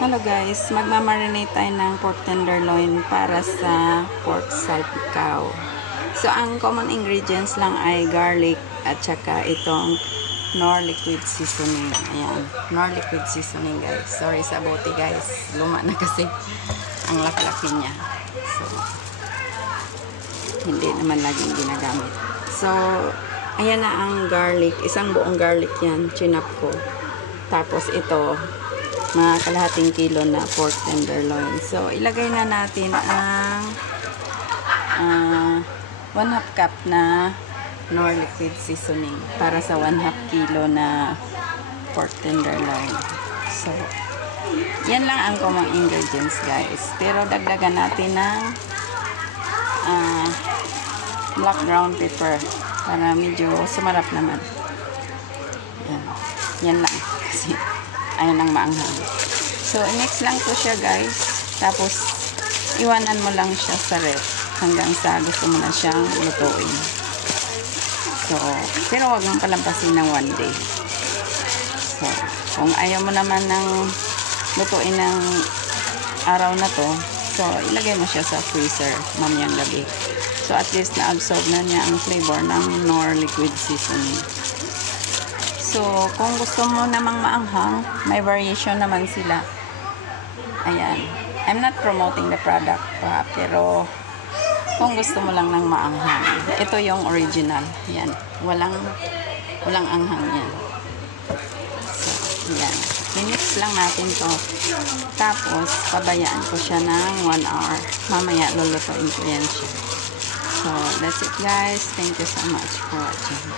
Hello guys, magmamarinate tayo ng pork tenderloin para sa pork salpikaw. So ang common ingredients lang ay garlic at saka itong Knorr liquid seasoning. Ayan, Knorr liquid seasoning guys. Sorry sa bote guys, luma na kasi ang laki-laki niya. So hindi naman laging ginagamit. So ayan na ang garlic, isang buong garlic yan, chinap ko. Tapos ito mga kalahating kilo na pork tenderloin. So, ilagay na natin ang 1/2 cup na Knorr liquid seasoning para sa 1/2 kilo na pork tenderloin. So, yan lang ang common ingredients guys. Pero dagdagan natin ng black ground pepper para medyo sumarap naman. Yan lang. Kasi ayaw nang maanghang. So, i-mix lang to siya guys. Tapos, iwanan mo lang siya sa ref hanggang sa gusto mo na siyang lutuin. So, pero wag mong palampasin ng 1 day. So, kung ayaw mo naman ng lutuin ng araw na to, so, ilagay mo siya sa freezer mamayang gabi. So, at least na-absorb na niya ang flavor ng Knorr liquid seasoning. So, kung gusto mo namang maanghang, may variation naman sila. Ayan. I'm not promoting the product pa, pero kung gusto mo lang ng maanghang, ito yung original. Ayan. Walang anghang yan. So, ayan. I-mix lang natin to. Tapos, pabayaan ko siya ng 1 hour. Mamaya, lulutuin ko yan siya. So, that's it guys. Thank you so much for watching.